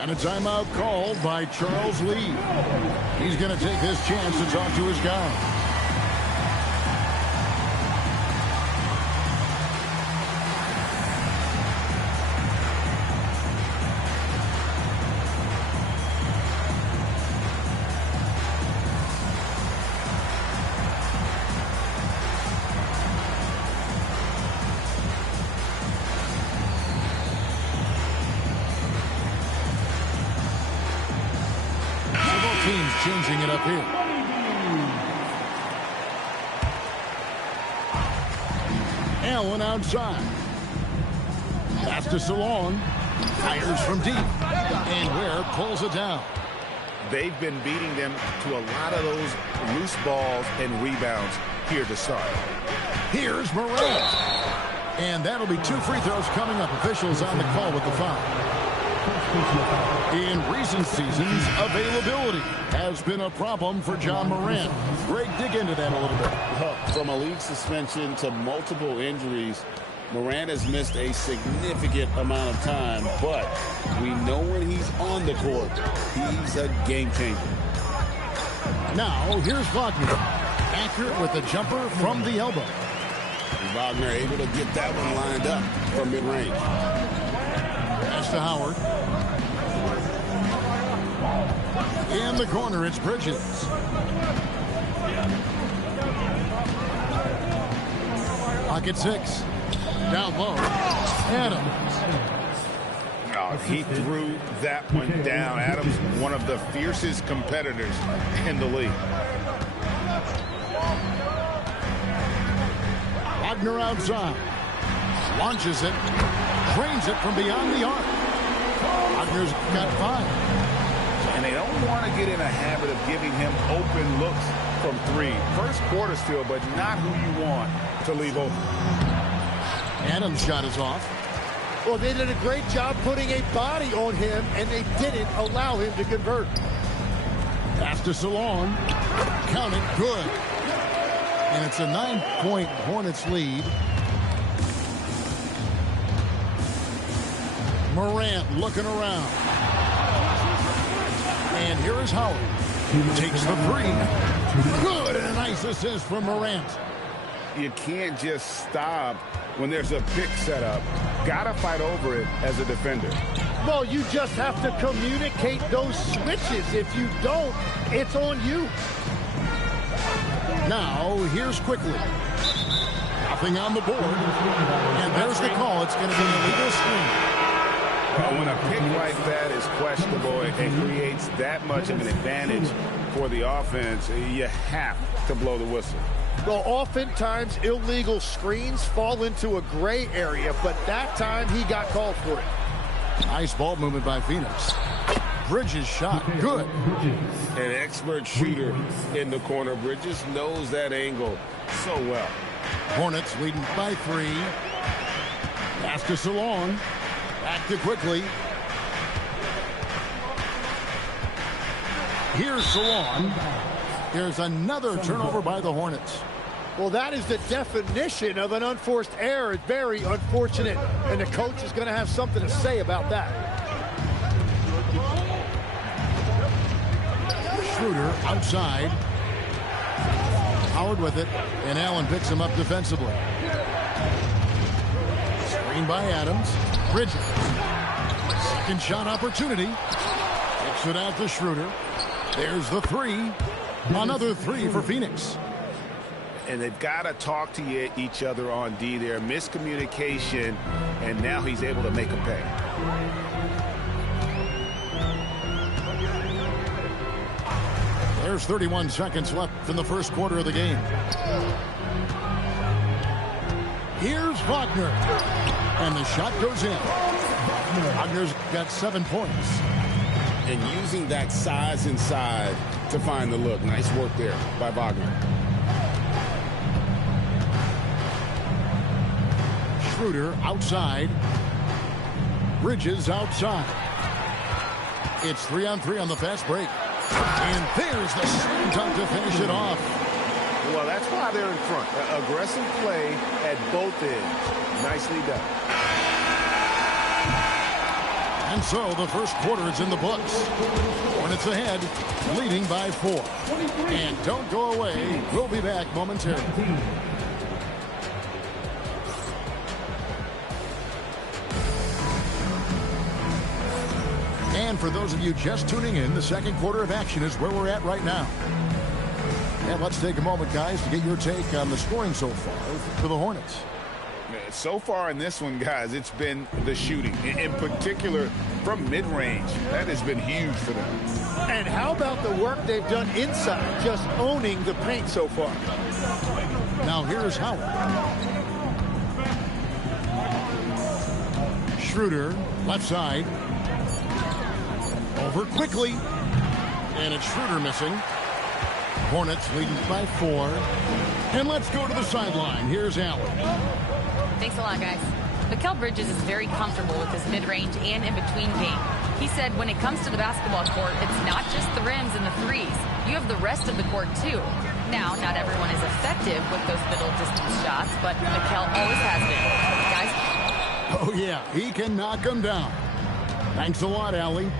And a timeout called by Charles Lee. He's going to take this chance to talk to his guy. Teams changing it up here. Allen outside. Pass to Salon. Fires from deep. And Ware pulls it down. They've been beating them to a lot of those loose balls and rebounds here to start. Here's Morant. And that'll be 2 free throws coming up. Officials on the call with the foul. In recent seasons, availability has been a problem for John Morant. Greg, dig into that a little bit. From a league suspension to multiple injuries, Morant has missed a significant amount of time, but we know when he's on the court, he's a game changer. Now, here's Wagner. Accurate with the jumper from the elbow. Wagner able to get that one lined up from mid-range. Pass to Howard. In the corner, it's Bridges. Pocket 6. Down low. Adams. Oh, he threw that one down. Adams, one of the fiercest competitors in the league. Wagner outside. Launches it. Drains it from beyond the arc. Wagner's got 5. And they don't want to get in a habit of giving him open looks from 3. First quarter still, but not who you want to leave open. Adams' shot is off. Well, they did a great job putting a body on him, and they didn't allow him to convert. Pass to Salon. Count it. Good. And it's a 9-point Hornets lead. Morant looking around. And here is Howard. Takes the 3. Good, and a nice assist from Morant. You can't just stop when there's a pick set up. Gotta fight over it as a defender. Well, you just have to communicate those switches. If you don't, it's on you. Now, here's Quickly. Nothing on the board. And there's the call. It's going to be an illegal screen. Well, when a pick like that is questionable and creates that much of an advantage for the offense, you have to blow the whistle. Well, oftentimes illegal screens fall into a gray area, but that time he got called for it. Nice ball movement by Phoenix. Bridges shot. Good. An expert shooter in the corner. Bridges knows that angle so well. Hornets leading by 3. Pass to Salon. Back to Quickly. Here's Salon. There's another turnover by the Hornets. Well, that is the definition of an unforced error. It's very unfortunate, and the coach is going to have something to say about that. Schroeder outside. Howard with it, and Allen picks him up defensively. Screen by Adams. Bridges. Second shot opportunity. Kicks it out to Schroeder. There's the 3. Another 3 for Phoenix. And they've got to talk to each other on D there. Miscommunication, and now he's able to make a pay. There's 31 seconds left in the first quarter of the game. Here's Wagner. And the shot goes in. Wagner's got 7 points. And using that size inside to find the look. Nice work there by Wagner. Schroeder outside. Bridges outside. It's 3-on-3 on the fast break. And there's the slam dunk to finish it off. Well, that's why they're in front. Aggressive play at both ends. Nicely done. And so the first quarter is in the books. Hornets ahead, leading by 4. And don't go away. We'll be back momentarily. And for those of you just tuning in, the second quarter of action is where we're at right now. And let's take a moment, guys, to get your take on the scoring so far for the Hornets. So far in this one, guys, it's been the shooting, in particular from mid-range. That has been huge for them. And how about the work they've done inside, just owning the paint so far? Now here's Howard. Schroeder, left side. Over quickly. And it's Schroeder missing. Hornets leading by 4. And let's go to the sideline. Here's Allen. Thanks a lot, guys. Mikal Bridges is very comfortable with his mid-range and in-between game. He said when it comes to the basketball court, it's not just the rims and the threes. You have the rest of the court, too. Now, not everyone is effective with those middle-distance shots, but Mikal always has been. Guys? Oh, yeah. He can knock them down. Thanks a lot, Allie.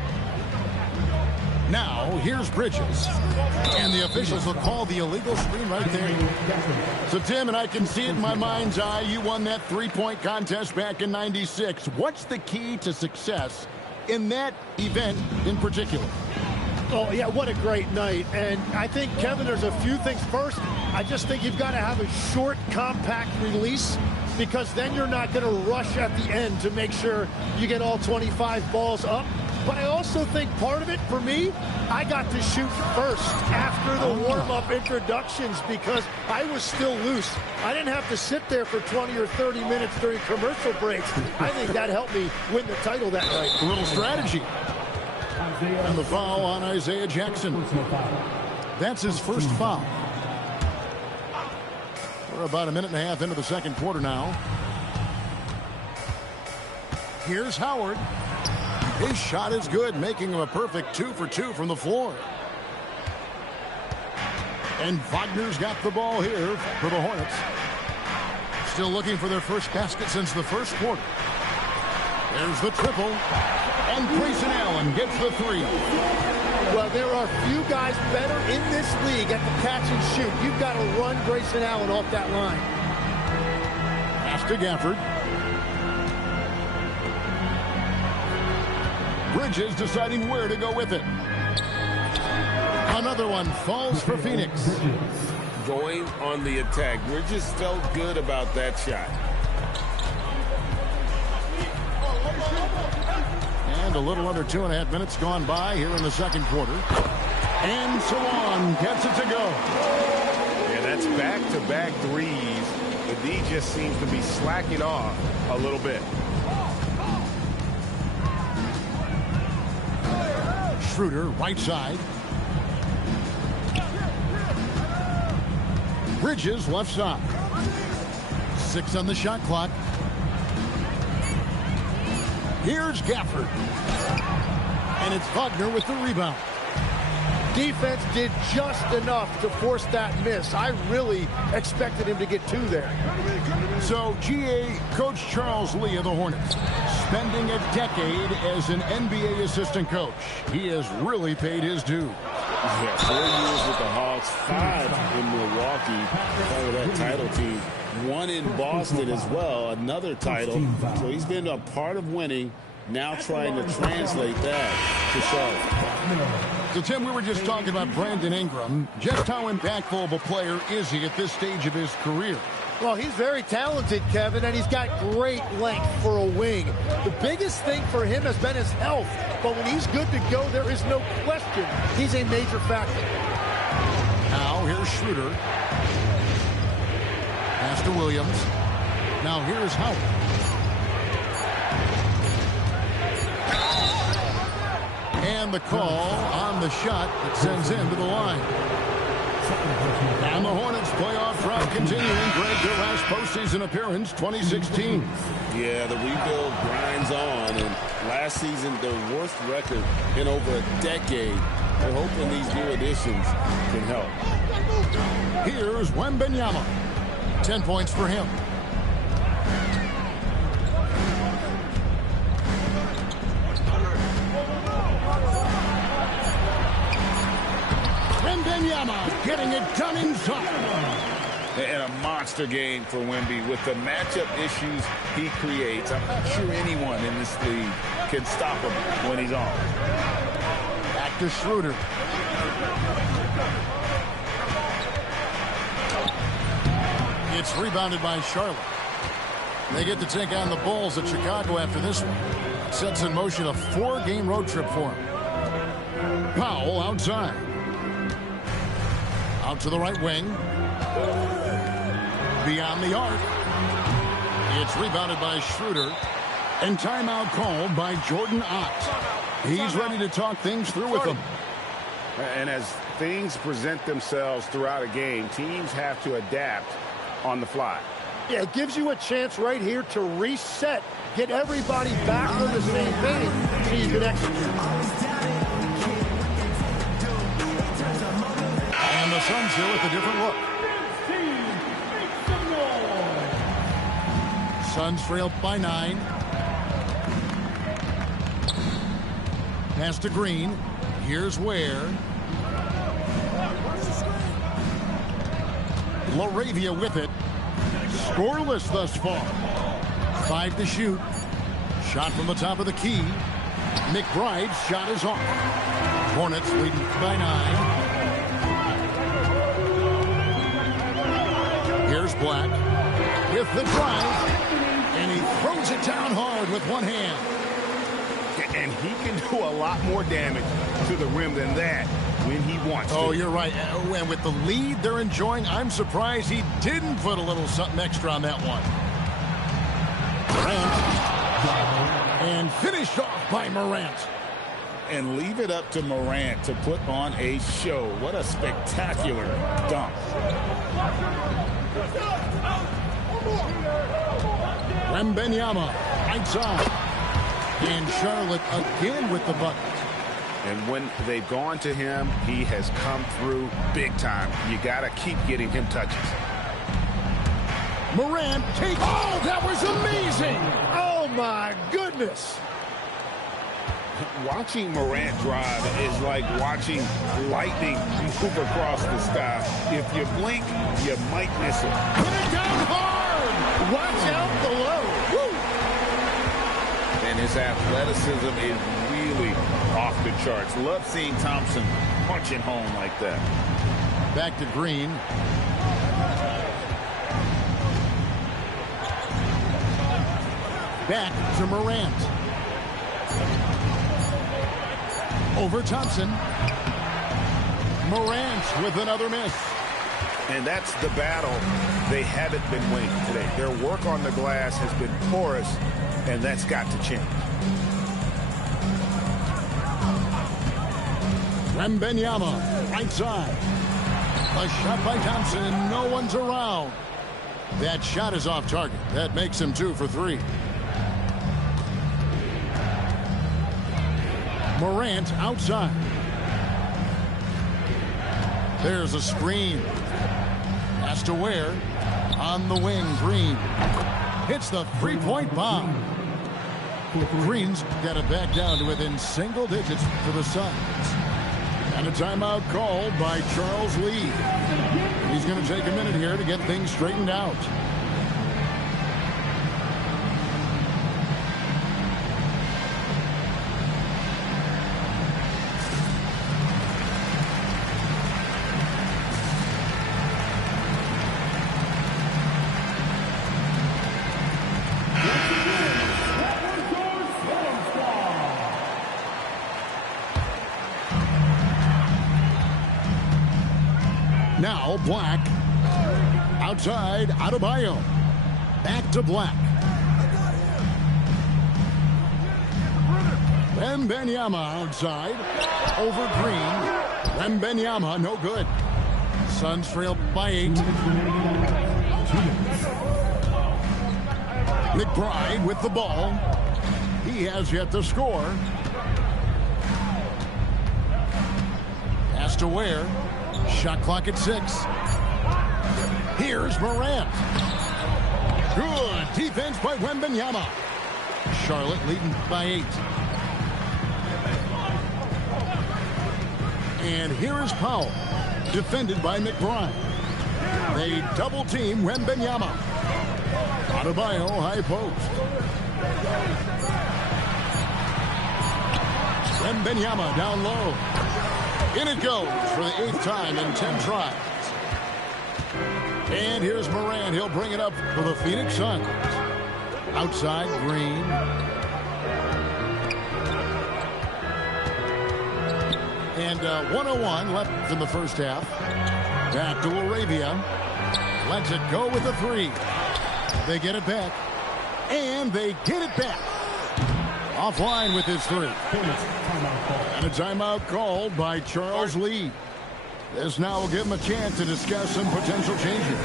Now, here's Bridges. And the officials will call the illegal screen right there. So, Tim, and I can see it in my mind's eye, you won that three-point contest back in '96. What's the key to success in that event in particular? Oh, yeah, what a great night. And I think, Kevin, there's a few things. First, I just think you've got to have a short, compact release, because then you're not going to rush at the end to make sure you get all 25 balls up. But I also think part of it, for me, I got to shoot first after the warm-up introductions because I was still loose. I didn't have to sit there for 20 or 30 minutes during commercial breaks. I think that helped me win the title that night. A little strategy. And the foul on Isaiah Jackson. That's his first foul. We're about a minute and a half into the second quarter now. Here's Howard. His shot is good, making him a perfect 2 for 2 from the floor. And Wagner's got the ball here for the Hornets. Still looking for their first basket since the first quarter. There's the triple. And Grayson Allen gets the 3. Well, there are few guys better in this league at the catch and shoot. You've got to run Grayson Allen off that line. Pass to Gafford. Bridges deciding where to go with it. Another one falls for Phoenix. Going on the attack. Bridges felt good about that shot. And a little under 2.5 minutes gone by here in the second quarter. And Sawan gets it to go. Yeah, that's back-to-back threes. The D just seems to be slacking off a little bit. Schroeder, right side. Bridges, left side. 6 on the shot clock. Here's Gafford. And it's Wagner with the rebound. Defense did just enough to force that miss. I really expected him to get 2 there. So, GA Coach Charles Lee of the Hornets, spending a decade as an NBA assistant coach. He has really paid his due. Yeah, 4 years with the Hawks, 5 in Milwaukee, part of that title team. 1 in Boston as well, another title. So he's been a part of winning, now trying to translate that to Charlotte. So, Tim, we were just talking about Brandon Ingram. Just how impactful of a player is he at this stage of his career? Well, he's very talented, Kevin, and he's got great length for a wing. The biggest thing for him has been his health. But when he's good to go, there is no question he's a major factor. Now, here's Schroeder. Pass to Williams. Now, here's Howard. And the call on the shot that sends him to the line. And the Hornets playoff drought continuing. Greg, their last postseason appearance, 2016. Yeah, the rebuild grinds on. And last season, their worst record in over a decade. They're hoping these new additions can help. Here's Wembanyama. 10 points for him. Wembanyama getting it done inside. And a monster game for Wemby with the matchup issues he creates. I'm not sure anyone in this league can stop him when he's on. Back to Schroeder. It's rebounded by Charlotte. They get to take on the Bulls at Chicago after this one. Sets in motion a 4-game road trip for him. Powell outside. Out to the right wing. Beyond the arc. It's rebounded by Schroeder. And timeout called by Jordan Ott. He's ready to talk things through with them. And as things present themselves throughout a game, teams have to adapt on the fly. Yeah, it gives you a chance right here to reset. Get everybody back on the same page so you can execute. And the Suns here with a different look. Suns trail by 9. Pass to Green. Here's Ware. LaRavia with it. Scoreless thus far. 5 to shoot. Shot from the top of the key. McBride's shot is off. Hornets leading by 9. Here's Black with the drive. And he throws it down hard with one hand. And he can do a lot more damage to the rim than that when he wants to. Oh, you're right. And with the lead they're enjoying, I'm surprised he didn't put a little something extra on that one. Morant. And finished off by Morant. And leave it up to Morant to put on a show. What a spectacular dunk. Wembanyama outside. And Charlotte again with the bucket. And when they've gone to him, he has come through big time. You got to keep getting him touches. Morant takes. Oh, that was amazing. Oh, my goodness. Watching Morant drive is like watching lightning move across the sky. If you blink, you might miss it. Put it down hard. Watch out below. Woo. And his athleticism is really off the charts. Love seeing Thompson punching home like that. Back to Green. Back to Morant. Over Thompson. Morant with another miss. And that's the battle they haven't been winning today. Their work on the glass has been porous, and that's got to change. Wembanyama, right side. A shot by Thompson. No one's around. That shot is off target. That makes him 2 for 3. Morant outside. There's a screen. Has to Ware. On the wing, Green. Hits the three-point bomb. Green's got it back down to within single digits for the Suns. And a timeout called by Charles Lee. He's going to take a minute here to get things straightened out. Now Black. Outside, Adebayo. Back to Black. Wembanyama outside. Over Green. Wembanyama, no good. Suns trail by 8. McBride with the ball. He has yet to score. Has to Ware. Shot clock at 6. Here's Morant. Good defense by Wembanyama. Charlotte leading by 8. And here is Powell. Defended by McBride. They double team Wembanyama. Adebayo high post. Wembanyama down low. In it goes for the 8th time in 10 tries. And here's Morant. He'll bring it up for the Phoenix Suns. Outside, Green. And 1:01 left in the first half. Back to Arabia. Lets it go with a 3. They get it back. And they get it back. Offline with his 3. And a timeout called by Charles Lee. This now will give him a chance to discuss some potential changes.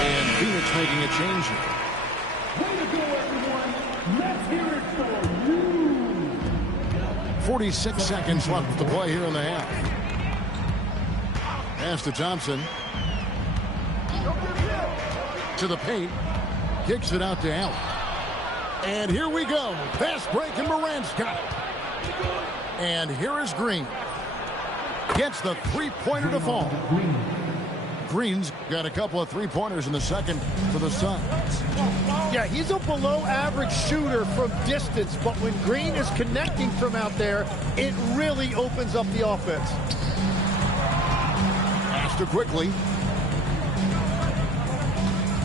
And Phoenix making a change here. Way to go, everyone. Let's hear it for you. 46 seconds left to play here in the half. Pass to Thompson. To the paint. Kicks it out to Allen. And here we go. Fast break, and Morant's got it. And here is Green. Gets the three-pointer to fall. Green's got a couple of three-pointers in the second for the Suns. Yeah, he's a below-average shooter from distance, but when Green is connecting from out there, it really opens up the offense. Faster quickly.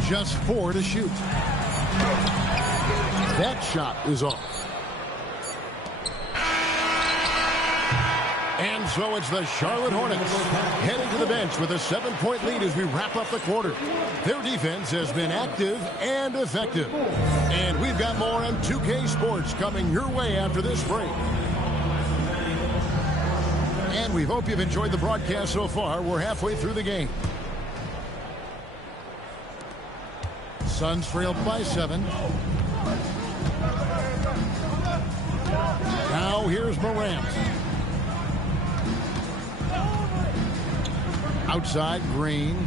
Just 4 to shoot. That shot is off. And so it's the Charlotte Hornets heading to the bench with a 7-point lead as we wrap up the quarter. Their defense has been active and effective. And we've got more on 2K Sports coming your way after this break. And we hope you've enjoyed the broadcast so far. We're halfway through the game. Suns trailed by 7. Now here's Morant. Outside, Green.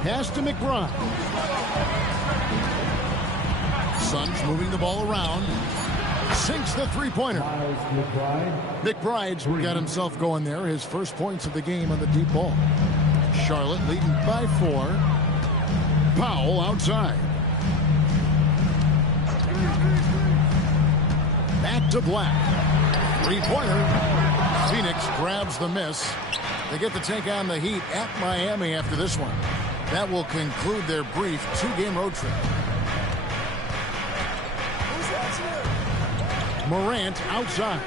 Pass to McBride. Suns moving the ball around. Sinks the three-pointer. McBride's got himself going there. His first points of the game on the deep ball. Charlotte leading by 4. Powell outside. Back to Black. Three-pointer. Phoenix grabs the miss. They get to take on the Heat at Miami after this one. That will conclude their brief 2-game road trip. Morant outside.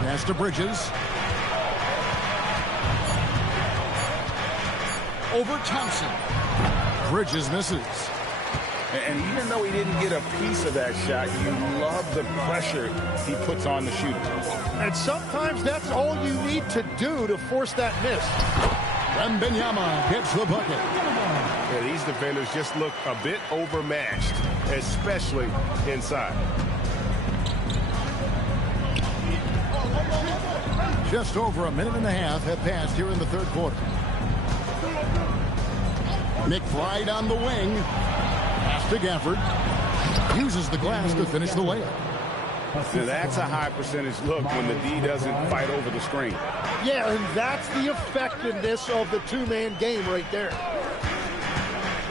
Pass to Bridges. Over Thompson. Bridges misses. And even though he didn't get a piece of that shot, you love the pressure he puts on the shooter. And sometimes that's all you need to do to force that miss. Wembanyama gets the bucket. Yeah, these defenders just look a bit overmatched, especially inside. Just over a minute and a half have passed here in the third quarter. McBride on the wing. Pass to Gafford. Uses the glass to finish the layup. Now that's a high percentage look when the D doesn't fight over the screen. Yeah, and that's the effectiveness of the two-man game right there.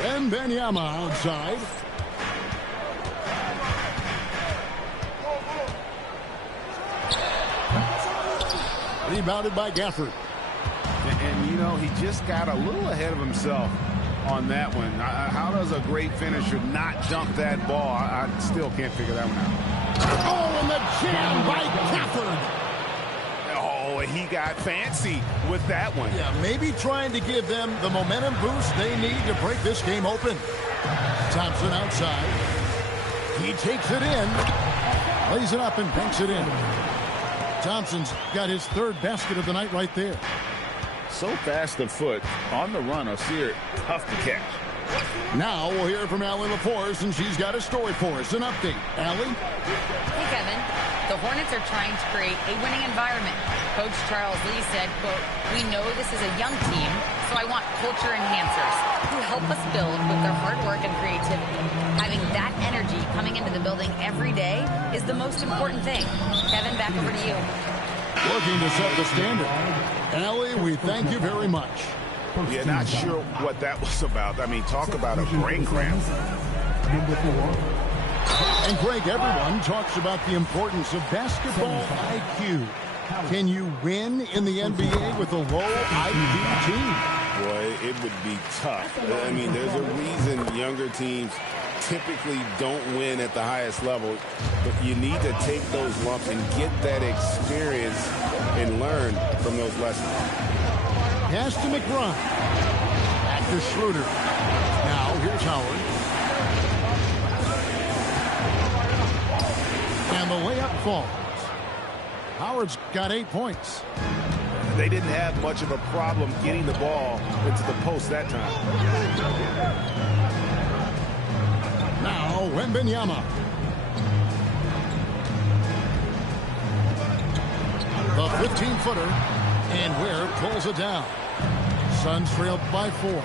And Wembanyama outside. Rebounded by Gafford. And you know, he just got a little ahead of himself on that one. How does a great finisher not dunk that ball? I still can't figure that one out. Oh, and the jam by Gafford. Oh, he got fancy with that one. Yeah, maybe trying to give them the momentum boost they need to break this game open. Thompson outside. He takes it in. Lays it up and banks it in. Thompson's got his third basket of the night right there. So fast of foot on the run. Osir, tough to catch. Now we'll hear from Allie LaForce, and she's got a story for us. An update. Allie? Hey, Kevin. The Hornets are trying to create a winning environment. Coach Charles Lee said, quote, "We know this is a young team, so I want culture enhancers who help us build with their hard work and creativity. Having that energy coming into the building every day is the most important thing." Kevin, back over to you. Looking to set the standard. Allie, we thank you very much. Yeah, not sure what that was about. I mean, talk about a brain cramp. And Greg, everyone talks about the importance of basketball IQ. Can you win in the NBA with a low IQ team? Boy, it would be tough. I mean, there's a reason younger teams typically don't win at the highest level, but you need to take those lumps and get that experience and learn from those lessons. Pass to McBride. Back to Schroeder. Now here's Howard. And the layup falls. Howard's got 8 points. They didn't have much of a problem getting the ball into the post that time. Now Wembanyama. The 15-footer. And Ware pulls it down. Suns trailed by 4.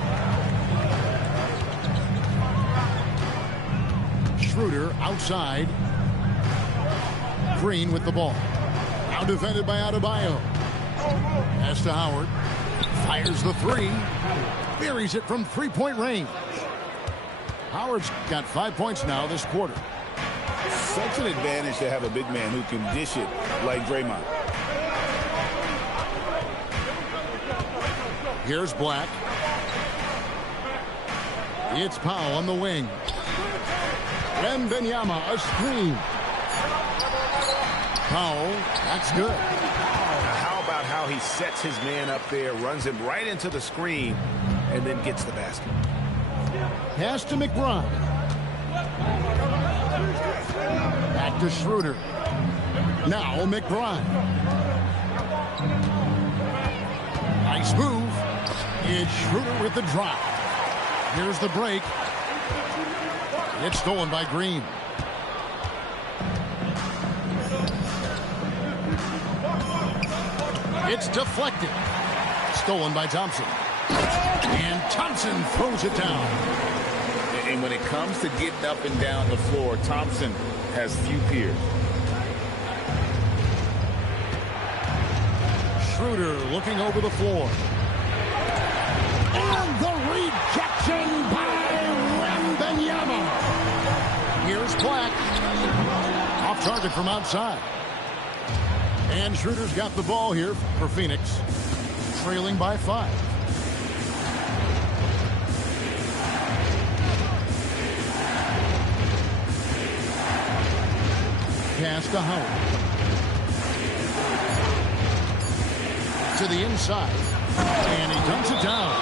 Schroeder outside. Green with the ball. Now defended by Adebayo. Pass to Howard. Fires the 3. Buries it from 3-point range. Howard's got 5 points now this quarter. Such an advantage to have a big man who can dish it like Draymond. Here's Black. It's Powell on the wing. Wembanyama, a screen. Powell, that's good. How about how he sets his man up there, runs him right into the screen, and then gets the basket. Pass to McBride. Back to Schroeder. Now McBride. Nice move. It's Schroeder with the drop. Here's the break. It's stolen by Green. It's deflected. Stolen by Thompson. And Thompson throws it down. And when it comes to getting up and down the floor, Thompson has few peers. Schroeder looking over the floor. And the rejection by Wembanyama. Here's Black. Off target from outside. And Schroeder's got the ball here for Phoenix. Trailing by 5. Pass to Howard. To the inside. And he dumps it down.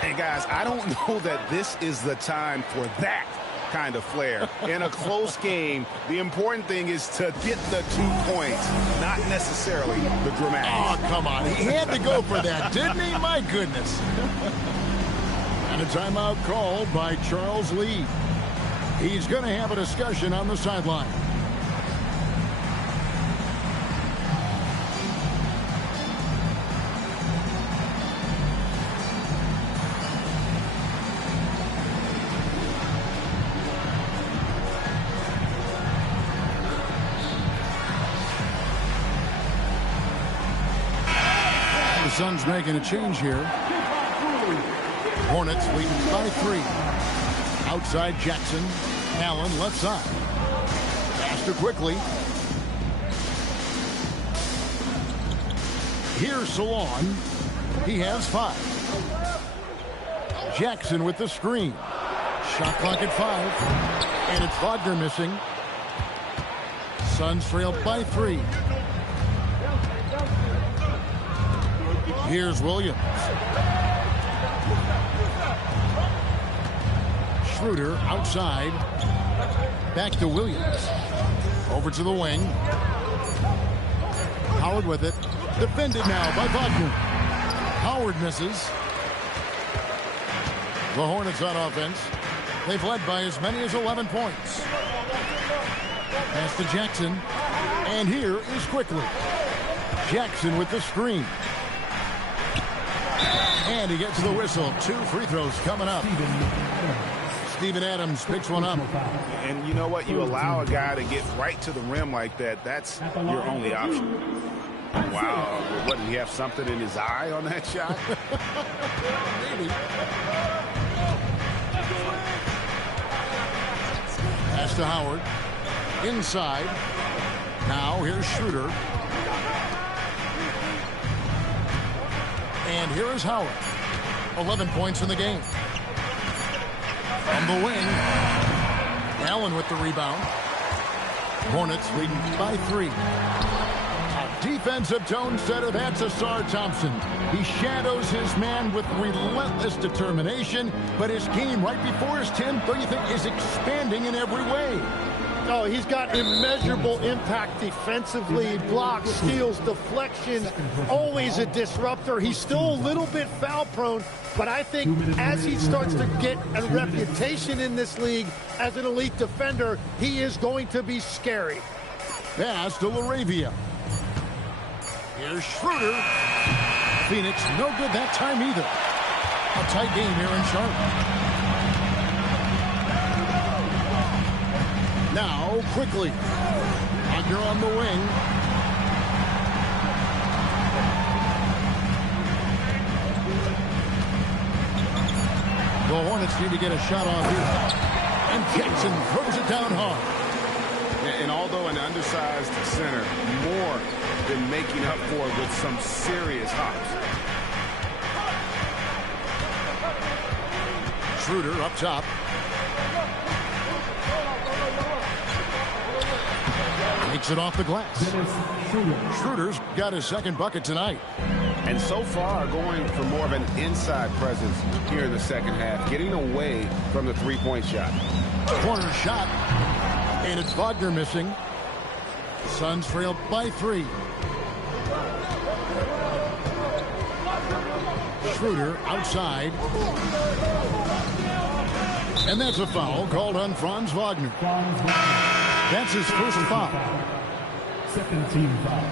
Hey, guys, I don't know that this is the time for that kind of flair. In a close game, the important thing is to get the 2 points, not necessarily the dramatic. Oh, come on. He had to go for that, didn't he? My goodness. And a timeout called by Charles Lee. He's going to have a discussion on the sideline. Suns making a change here. Hornets leading by 3. Outside Jackson. Allen left side. Faster quickly. Here's Salon. He has 5. Jackson with the screen. Shot clock at 5. And it's Wagner missing. Suns trailed by 3. Here's Williams. Schroeder outside. Back to Williams. Over to the wing. Howard with it. Defended now by Wagner. Howard misses. The Hornets on offense. They've led by as many as 11 points. Pass to Jackson. And here is Quickly. Jackson with the screen. And he gets the whistle. 2 free throws coming up. Steven Adams picks one up. And you know what? You allow a guy to get right to the rim like that. That's your only option. Wow. What, did he have something in his eye on that shot? Maybe. Pass to Howard. Inside. Now here's Schroeder. And here is Howard. 11 points in the game. From the wing. Allen with the rebound. Hornets leading by 3. A defensive tone setter. That's Asar Thompson. He shadows his man with relentless determination, but his game right before his 10-30 is expanding in every way. Oh, he's got immeasurable impact defensively, blocks, steals, deflection, always a disruptor. He's still a little bit foul prone, but I think as he starts to get a reputation in this league as an elite defender, he is going to be scary. Pass to LaRavia. Here's Schroeder. Phoenix no good that time either. A tight game here in Charlotte. Now, Quickly. Wagner on the wing. The Hornets need to get a shot on here. And Jackson throws it down hard. And although an undersized center, more than making up for it with some serious hops. Schroeder up top. Takes it off the glass. Schroeder's got his second bucket tonight. And so far, going for more of an inside presence here in the second half, getting away from the three-point shot. Corner shot. And it's Wagner missing. Suns trail by 3. Schroeder outside. And that's a foul called on Franz Wagner. That's his first foul. Second team foul.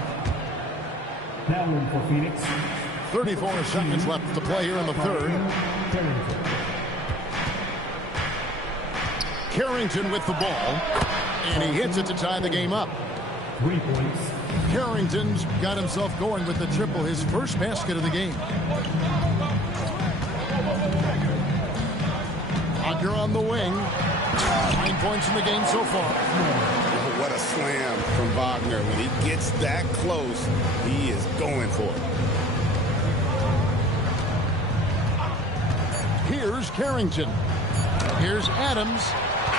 That one for Phoenix. 34 seconds left to play here in the third. Carrington with the ball. And he hits it to tie the game up. 3 points. Carrington's got himself going with the triple, his first basket of the game. Wagner on the wing. 9 points in the game so far. What a slam from Wagner. When he gets that close, he is going for it. Here's Carrington. Here's Adams.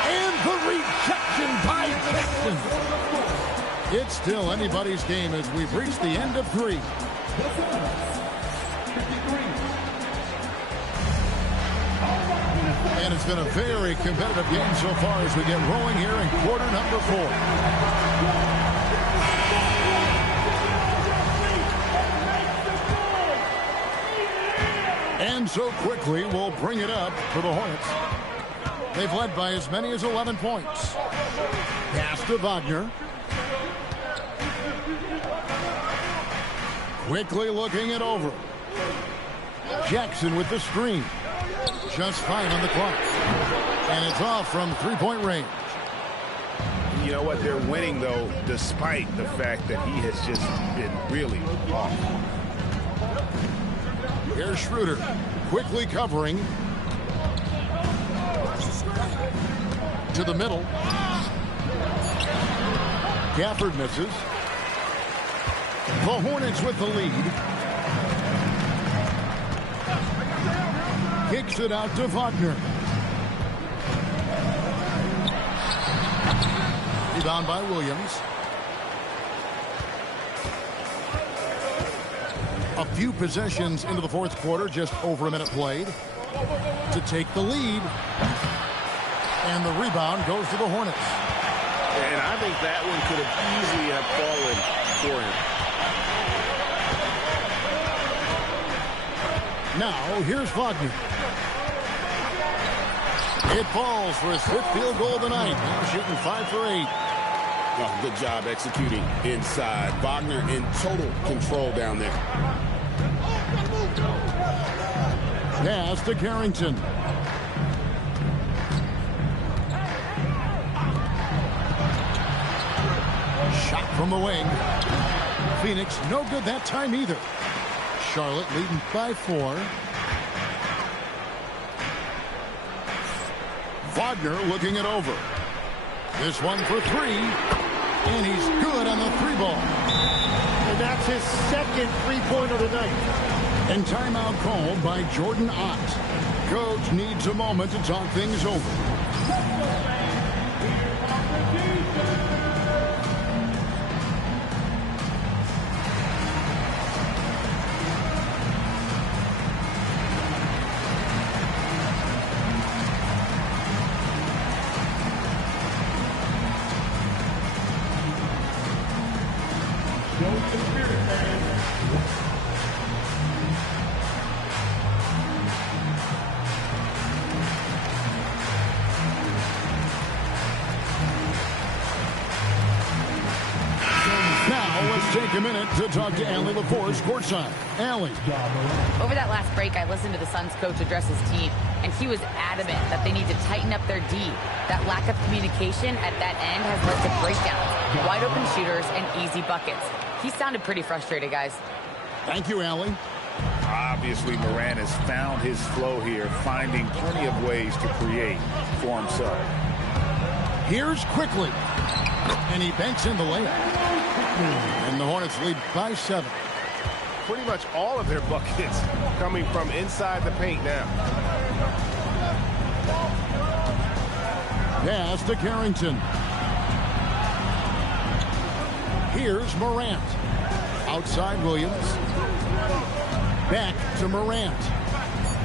And the rejection by Jackson. It's still anybody's game as we've reached the end of 3. And it's been a very competitive game so far as we get rolling here in quarter number 4. And so Quickly we'll bring it up for the Hornets. They've led by as many as 11 points. Pass to Wagner. Quickly looking it over. Jackson with the screen. Just 5 on the clock. And it's off from 3-point range. You know what? They're winning, though, despite the fact that he has just been really off. Here's Schroeder. Quickly covering. To the middle. Gafford misses. The Hornets with the lead. Kicks it out to Wagner. Rebound by Williams. A few possessions into the fourth quarter, just over a minute played to take the lead. And the rebound goes to the Hornets. And I think that one could have easily fallen for him. Now, here's Wagner. It falls for his fifth field goal of the night. Now shooting 5 for 8. Oh, good job executing inside. Wagner in total control down there. Pass to Carrington. Shot from the wing. Phoenix no good that time either. Charlotte leading by 4. Wagner looking it over. This one for 3. And he's good on the 3-ball. And that's his second three-pointer tonight. And timeout called by Jordan Ott. Coach needs a moment to talk things over. Take a minute to talk to Allie LaForce courtside. Allie. Over that last break, I listened to the Suns coach address his team, and he was adamant that they need to tighten up their D. That lack of communication at that end has led to breakdowns, wide open shooters, and easy buckets. He sounded pretty frustrated, guys. Thank you, Allie. Obviously, Morant has found his flow here, finding plenty of ways to create for himself. Here's Quickly. And he banks in the layup. And the Hornets lead by 7. Pretty much all of their buckets coming from inside the paint now. Pass to Carrington. Here's Morant. Outside Williams. Back to Morant.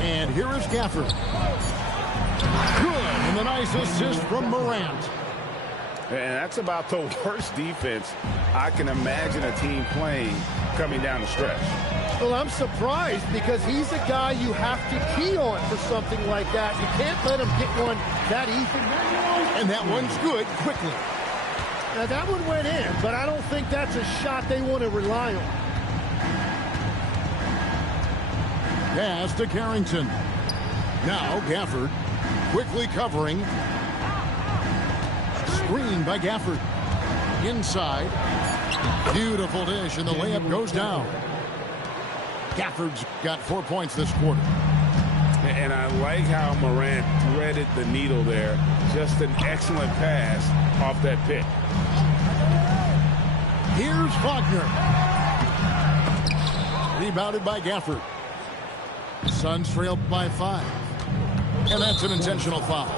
And here is Gafford. Good. And the nice assist from Morant. And that's about the worst defense I can imagine a team playing coming down the stretch. Well, I'm surprised because he's a guy you have to key on for something like that. You can't let him get one that easy. And that one's good quickly. Now, that one went in, but I don't think that's a shot they want to rely on. Pass to Carrington. Now Gafford quickly covering. Screen by Gafford. Inside. Beautiful dish, and the layup goes down. Gafford's got 4 points this quarter. And I like how Morant threaded the needle there. Just an excellent pass off that pick. Here's Wagner. Rebounded by Gafford. Suns trailed by 5. And that's an intentional foul.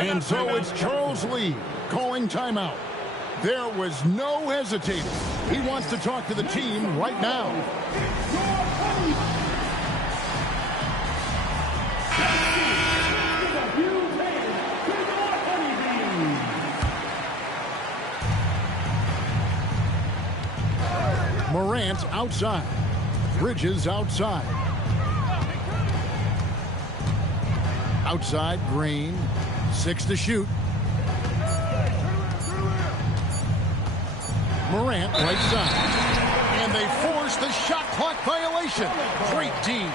And so it's Charles Lee calling timeout. There was no hesitating. He wants to talk to the team right now. Morant outside. Bridges outside. Outside Green. 6 to shoot. Morant right side. And they force the shot clock violation. Great D.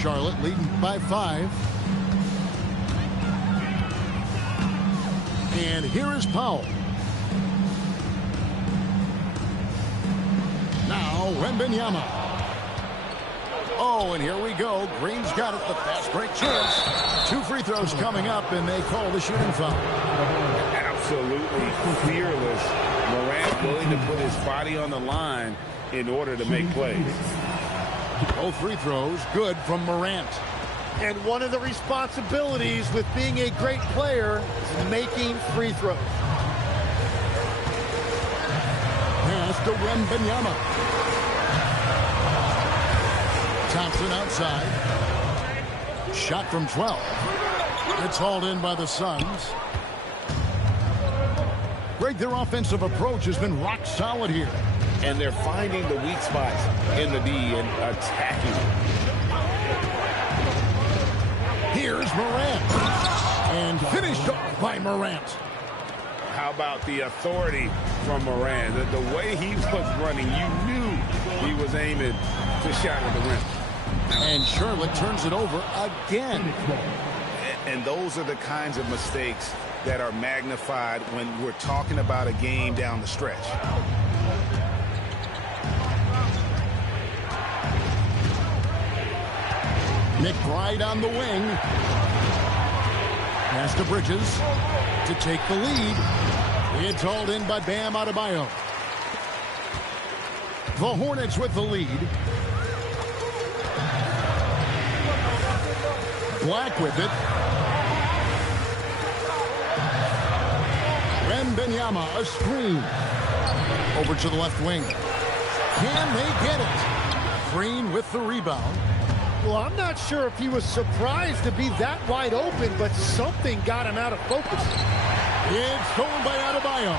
Charlotte leading by 5. And here is Powell. Now Wembanyama. Oh, and here we go. Green's got it. The fast break chance. 2 free throws coming up, and they call the shooting foul. Absolutely fearless. Morant willing to put his body on the line in order to make plays. Both free throws good from Morant. And one of the responsibilities with being a great player is making free throws. Pass to Wembanyama. Thompson outside. Shot from 12. It's hauled in by the Suns. Greg, their offensive approach has been rock solid here. And they're finding the weak spots in the D and attacking them. Here's Morant. And finished off by Morant. How about the authority from Morant? The way he was running, you knew he was aiming to shot at the rim. And Charlotte turns it over again. And those are the kinds of mistakes that are magnified when we're talking about a game down the stretch. McBride on the wing. Pass to Bridges to take the lead. It's hauled in by Bam Adebayo. The Hornets with the lead. Black with it. Wembanyama, a screen. Over to the left wing. Can they get it? Green with the rebound. Well, I'm not sure if he was surprised to be that wide open, but something got him out of focus. It's stolen by Adebayo.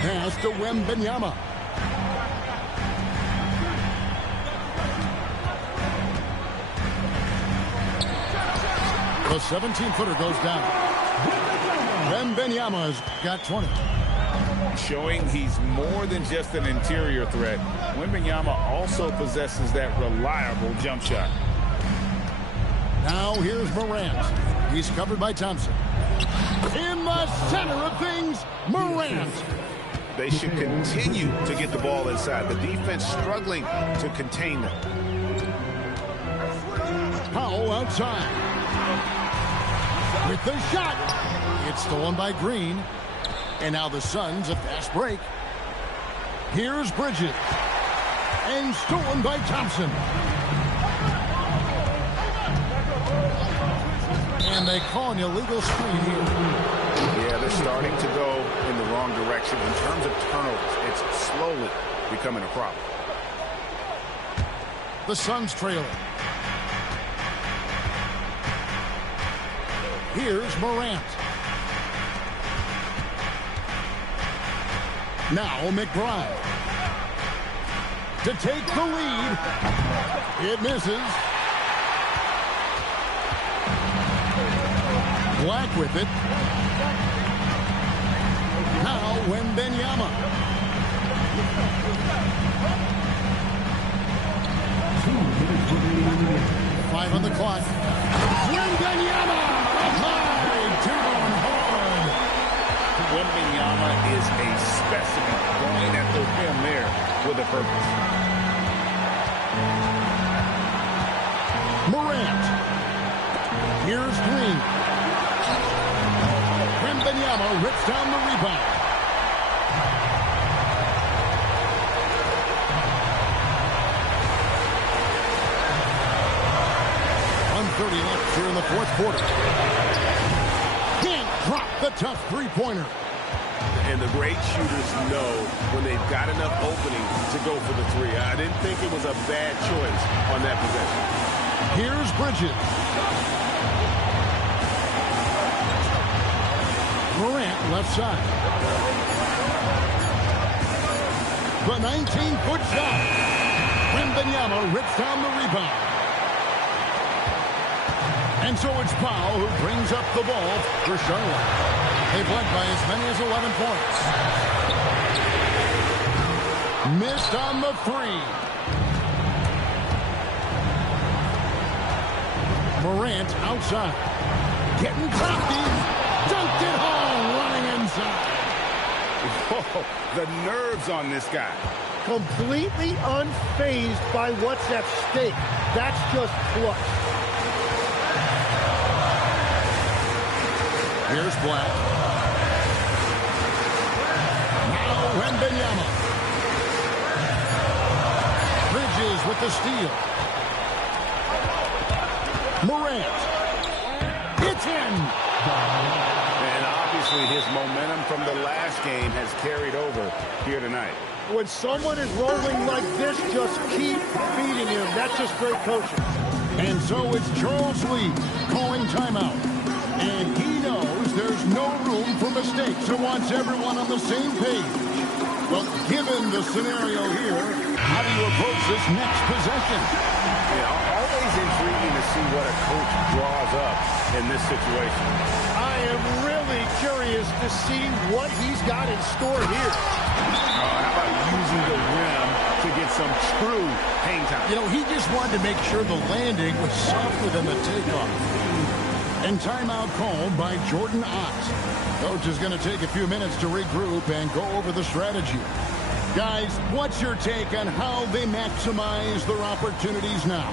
Pass to Wembanyama. The 17-footer goes down. Wembanyama's got 20. Showing he's more than just an interior threat. Wembanyama also possesses that reliable jump shot. Now here's Morant. He's covered by Thompson. In the center of things, Morant. They should continue to get the ball inside. The defense struggling to contain them. Powell outside. With the shot. It's stolen by Green. And now the Suns a fast break. Here's Bridges. And stolen by Thompson. And they call an illegal screen here. Yeah, they're starting to go in the wrong direction in terms of turnovers. It's slowly becoming a problem. The Suns trailing. Here's Morant. Now McBride. To take the lead. It misses. Black with it. Now Wembanyama. 5 on the clock. Wembanyama! High down hard. Wembanyama is a specimen going at the rim there with a purpose. Morant. Here's Green. Wembanyama rips down the rebound. .130 left here in the fourth quarter. Can't drop the tough three-pointer. And the great shooters know when they've got enough opening to go for the three. I didn't think it was a bad choice on that possession. Here's Bridges. Morant left side. The 19-foot shot. Wembanyama rips down the rebound. And so it's Powell who brings up the ball for Charlotte. They've led by as many as 11 points. Missed on the three. Morant outside. Getting cocky. Dunked it home. Running inside. Whoa, the nerves on this guy. Completely unfazed by what's at stake. That's just clutch. Here's Black. Now Wembanyama. Bridges with the steal. Morant. It's in. And obviously his momentum from the last game has carried over here tonight. When someone is rolling like this, just keep feeding him. That's just great coaching. And so it's Charles Lee calling timeout. And he knows says there's no room for mistakes and wants everyone on the same page. Well, given the scenario here, how do you approach this next possession? Yeah, always intriguing to see what a coach draws up in this situation. I am really curious to see what he's got in store here. How about using the rim to get some true hang time? You know, he just wanted to make sure the landing was softer than the takeoff. And timeout called by Jordan Ott. Coach is going to take a few minutes to regroup and go over the strategy. Guys, what's your take on how they maximize their opportunities now?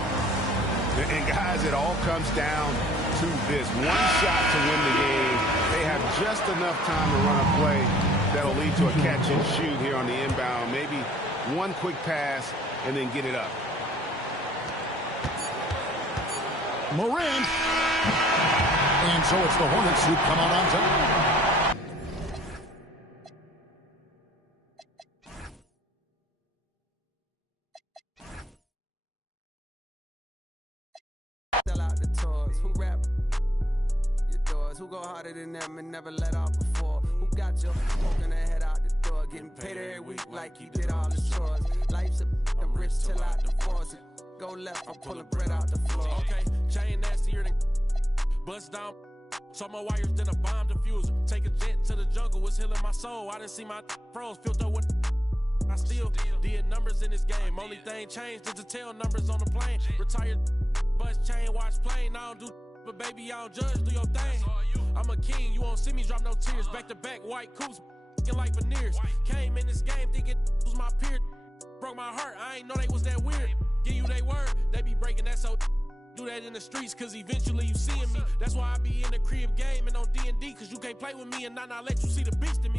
And guys, it all comes down to this. One shot to win the game. They have just enough time to run a play that'll lead to a catch and shoot here on the inbound. Maybe one quick pass and then get it up. Morant. And so it's the Hornets who come out on top. Sell out the tours. Who rap your doors? Who go harder than them and never let off before? Who got your poking their head out the door? Getting paid every week like you did all the chores. Life's a rich till out the force. Go left, I'm pulling bread out the floor. Okay, chain nastier than bust down. Saw my wires, then a bomb diffuser. Take a jet to the jungle, was healing my soul. I didn't see my froze, filled up with. I still did numbers in this game. Only thing changed is the tail numbers on the plane. Retired, bus chain, watch plane. I don't do, but baby, I don't judge, do your thing. I'm a king, you won't see me drop no tears. Back to back, white coops, like veneers. Came in this game thinking was my peer. Broke my heart, I ain't know they was that weird. Give you they word, they be breaking that so. Do that in the streets, cause eventually you seeing me. That's why I be in the crib game and on D&D, cause you can't play with me and not let you see the beast in me.